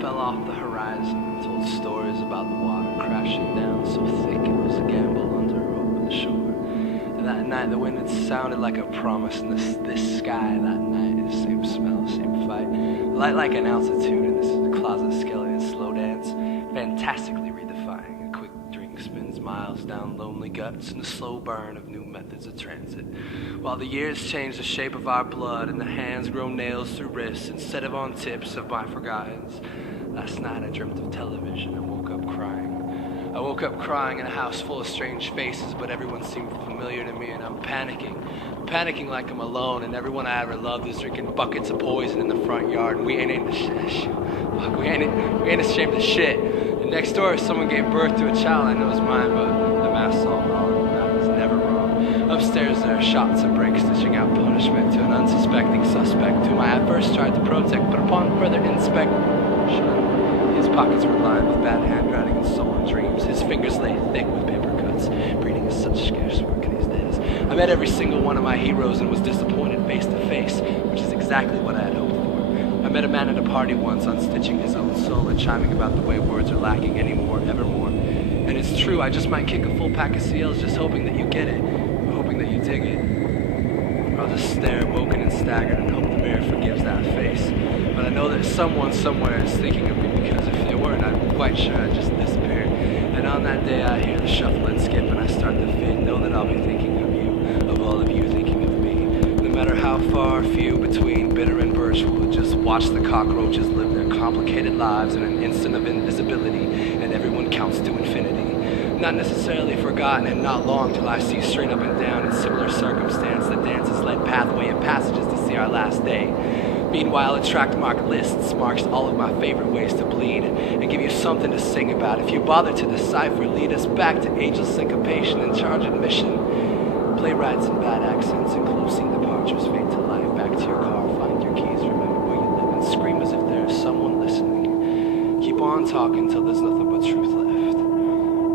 fell off the horizon, told stories about the water crashing down so thick it was a gamble under or over the shore. And that night the wind had sounded like a promise in this sky that night. The same smell, same fight. Light like an altitude in this closet skeleton slow dance, fantastically redefying. A quick drink spins miles down lonely guts in the slow burn of new methods of transit. While the years change the shape of our blood and the hands grow nails through wrists instead of on tips of my forgottens. Last night I dreamt of television and woke up crying. I woke up crying in a house full of strange faces, but everyone seemed familiar to me, and I'm panicking. I'm panicking like I'm alone, and everyone I ever loved is drinking buckets of poison in the front yard, and we ain't ashamed of shit. And next door, someone gave birth to a child I know is mine, but the math's all wrong. The math is never wrong. Upstairs there are shots and breaks stitching out punishment to an unsuspecting suspect whom I at first tried to protect, but upon further inspection, his pockets were lined with bad handwriting and stolen dreams. His fingers lay thick with paper cuts. Breeding is such scarce work these days. I met every single one of my heroes and was disappointed face to face, which is exactly what I had hoped for. I met a man at a party once unstitching his own soul and chiming about the way words are lacking anymore, evermore. And it's true, I just might kick a full pack of seals just hoping that you get it, or hoping that you dig it. Or I'll just stare woken and staggered and hope the mirror forgives that face. But I know that someone somewhere is thinking of me, because if they weren't, I'm quite sure I'd just disappear. And on that day I hear the shuffle and skip and I start to fit. Know that I'll be thinking of you, of all of you thinking of me. No matter how far, few between, bitter and birchwood, just watch the cockroaches live their complicated lives in an instant of invisibility, and everyone counts to infinity. Not necessarily forgotten and not long till I see straight up and down in similar circumstance the dances led pathway and passages to see our last day. Meanwhile, a tract mark lists marks all of my favorite ways to bleed and give you something to sing about. If you bother to decipher, lead us back to angel syncopation and charge admission. Playwrights in bad accents and closing departures fade to life. Back to your car, find your keys, remember where you live, and scream as if there is someone listening. Keep on talking till there's nothing but truth left.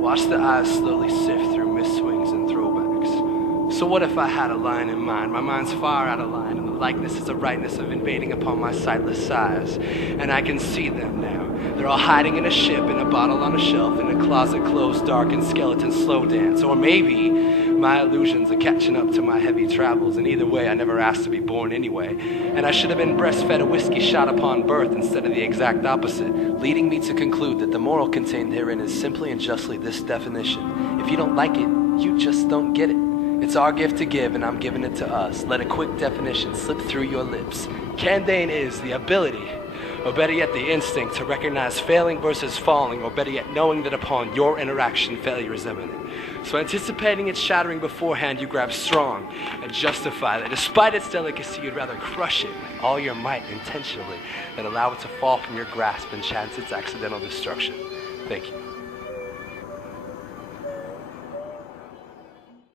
Watch the eyes slowly sift through mist swings and throwbacks. So what if I had a line in mind? My mind's far out of line, and the likeness is the rightness of invading upon my sightless eyes. And I can see them now. They're all hiding in a ship, in a bottle on a shelf, in a closet closed, dark, and skeleton slow dance. Or maybe my illusions are catching up to my heavy travels, and either way I never asked to be born anyway. And I should have been breastfed a whiskey shot upon birth instead of the exact opposite, leading me to conclude that the moral contained herein is simply and justly this definition. If you don't like it, you just don't get it. It's our gift to give, and I'm giving it to us. Let a quick definition slip through your lips. Candane is the ability, or better yet the instinct, to recognize failing versus falling, or better yet knowing that upon your interaction failure is imminent. So anticipating its shattering beforehand, you grab strong and justify that despite its delicacy you'd rather crush it with all your might intentionally than allow it to fall from your grasp and chance its accidental destruction. Thank you.